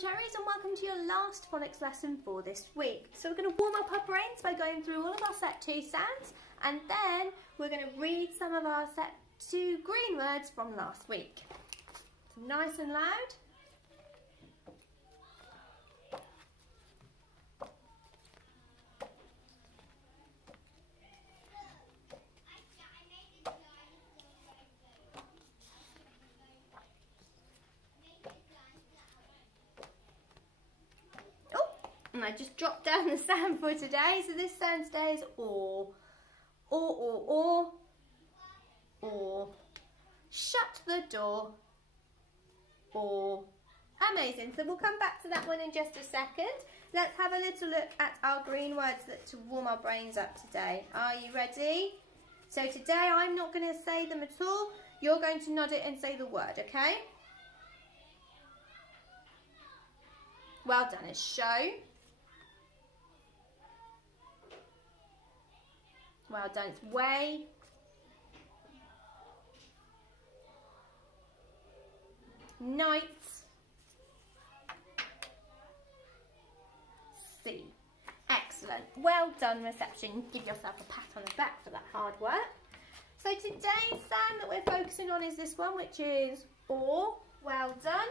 Cherries, and welcome to your last phonics lesson for this week. So we're going to warm up our brains by going through all of our set 2 sounds, and then we're going to read some of our set 2 green words from last week. So nice and loud. And I just dropped down the sound for today. So this sound today is or. Shut the door. Or. Amazing. So we'll come back to that one in just a second. Let's have a little look at our green words to warm our brains up today. Are you ready? So today I'm not going to say them at all. You're going to nod it and say the word, okay? Well done. It's show. Well done, it's way. Night. See. Excellent. Well done, reception. Give yourself a pat on the back for that hard work. So today's sound that we're focusing on is this one, which is or. Well done.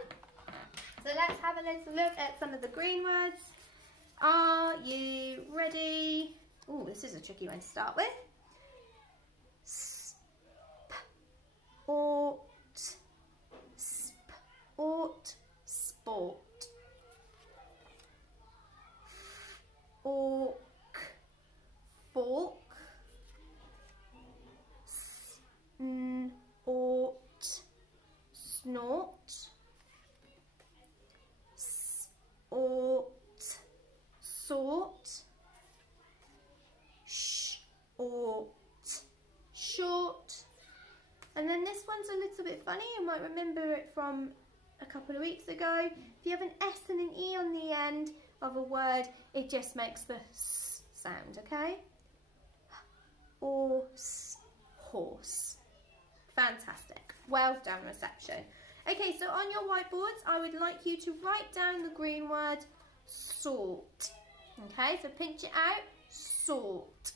So let's have a little look at some of the green words. Are you ready? Oh, this is a tricky one to start with. Sport, sport, sport. Fork, fork. Snort, snort. Sort, sort. Short. And then this one's a little bit funny. You might remember it from a couple of weeks ago. If you have an S and an E on the end of a word, it just makes the S sound, okay? Horse, horse. Fantastic. Well done, reception. Okay, so on your whiteboards, I would like you to write down the green word sort. Okay, so pinch it out, sort.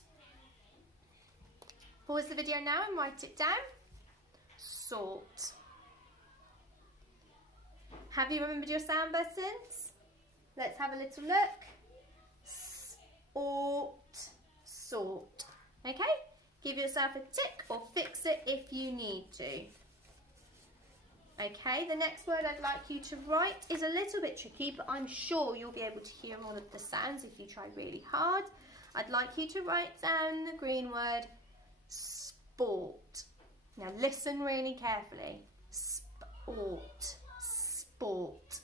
Pause the video now and write it down. Sort. Have you remembered your sound buttons? Let's have a little look. Sort, sort. Okay? Give yourself a tick or fix it if you need to. Okay, the next word I'd like you to write is a little bit tricky, but I'm sure you'll be able to hear all of the sounds if you try really hard. I'd like you to write down the green word sport. Now listen really carefully. Sport, sport.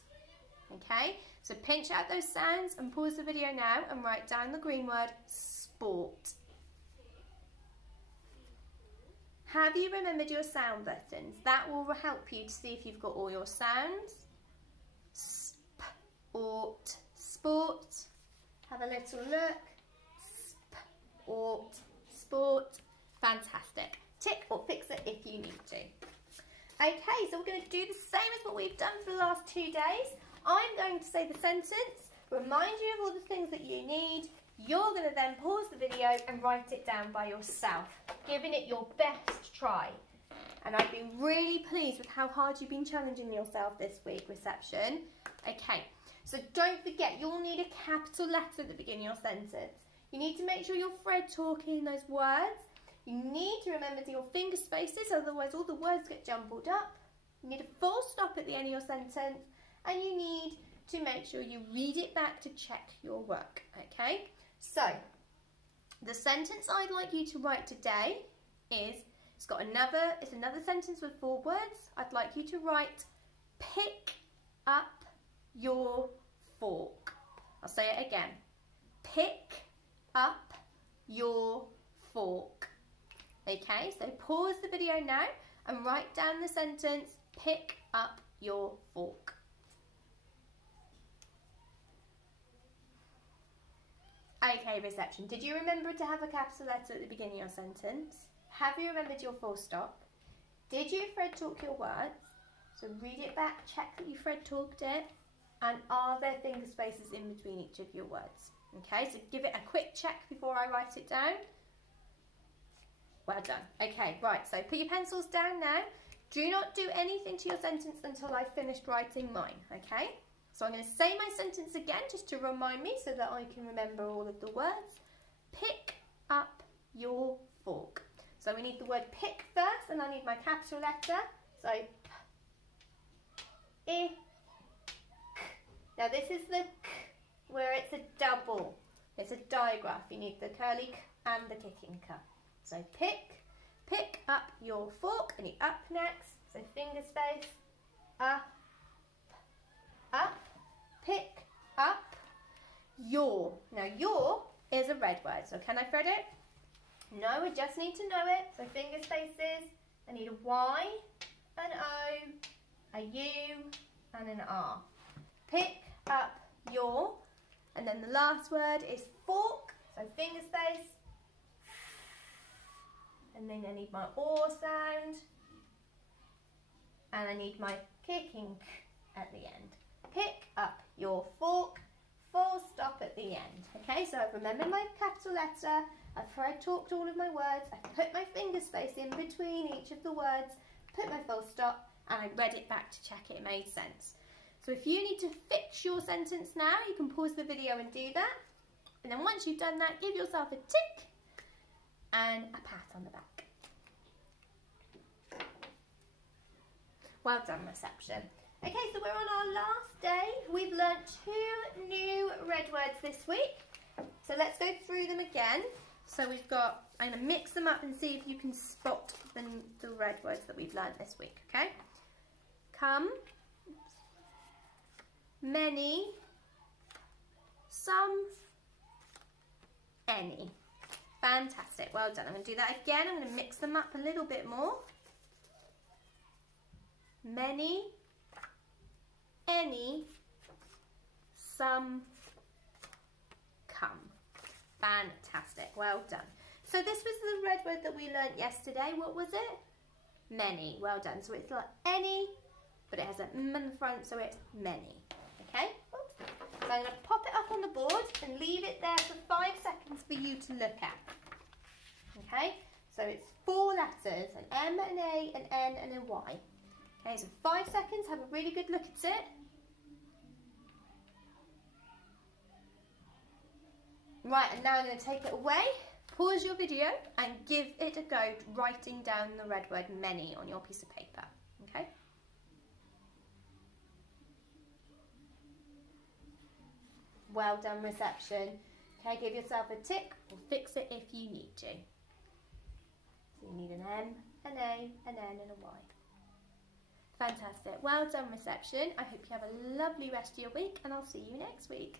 Okay, so pinch out those sounds and pause the video now and write down the green word sport. Have you remembered your sound buttons? That will help you to see if you've got all your sounds. Sport, sport. Have a little look. Sport, sport. Fantastic. Tick or fix it if you need to. Okay, so we're going to do the same as what we've done for the last 2 days. I'm going to say the sentence, remind you of all the things that you need. You're going to then pause the video and write it down by yourself, giving it your best try. And I've been really pleased with how hard you've been challenging yourself this week, reception. Okay, so don't forget, you'll need a capital letter at the beginning of your sentence. You need to make sure you're Fred talking those words. You need to remember your finger spaces, otherwise all the words get jumbled up. You need a full stop at the end of your sentence, and you need to make sure you read it back to check your work, okay? So, the sentence I'd like you to write today is, it's another sentence with 4 words. I'd like you to write, pick up your fork. I'll say it again. Pick up your fork. Okay, so pause the video now and write down the sentence, pick up your fork. Okay, reception, did you remember to have a capital letter at the beginning of your sentence? Have you remembered your full stop? Did you Fred talk your words? So read it back, check that you Fred talked it. And are there finger spaces in between each of your words? Okay, so give it a quick check before I write it down. Well done. Okay, right, so put your pencils down now. Do not do anything to your sentence until I've finished writing mine, okay? So I'm going to say my sentence again just to remind me so that I can remember all of the words. Pick up your fork. So we need the word pick first, and I need my capital letter. So P, I, K. Now this is the K where it's a double. It's a digraph. You need the curly K and the kicking K. So pick up your fork, and you up next. So finger space, up, pick up your. Now your is a red word, so can I thread it? No, I just need to know it. So finger spaces, I need a Y, an O, a U, and an R. Pick up your, and then the last word is fork, so finger space, and then I need my or sound, and I need my kicking at the end. Pick up your fork, full stop at the end. Okay, so I've remembered my capital letter, I've thread talked all of my words, I've put my finger space in between each of the words, put my full stop, and I read it back to check it made sense. So if you need to fix your sentence now, you can pause the video and do that. And then once you've done that, give yourself a tick and a pat on the back. Well done, reception. Okay, so we're on our last day. We've learnt 2 new red words this week. So let's go through them again. So we've got, I'm going to mix them up and see if you can spot the red words that we've learnt this week, okay? Come, many, some, any. Fantastic, well done. I'm going to do that again. I'm going to mix them up a little bit more. Many, any, some, come. Fantastic, well done. So this was the red word that we learnt yesterday. What was it? Many, well done. So it's like any, but it has an M in the front, so it's many. Okay? Oops. So I'm going to pop it up on the board and leave it there for 5 seconds for you to look at. Okay? So it's 4 letters, an M, an A, an N, and a Y. Okay, so 5 seconds, have a really good look at it. Right, and now I'm going to take it away, pause your video, and give it a go writing down the red word many on your piece of paper. Okay? Well done, reception. Okay, give yourself a tick or fix it if you need to. So you need an M, an A, an N, and a Y. Fantastic. Well done, reception. I hope you have a lovely rest of your week, and I'll see you next week.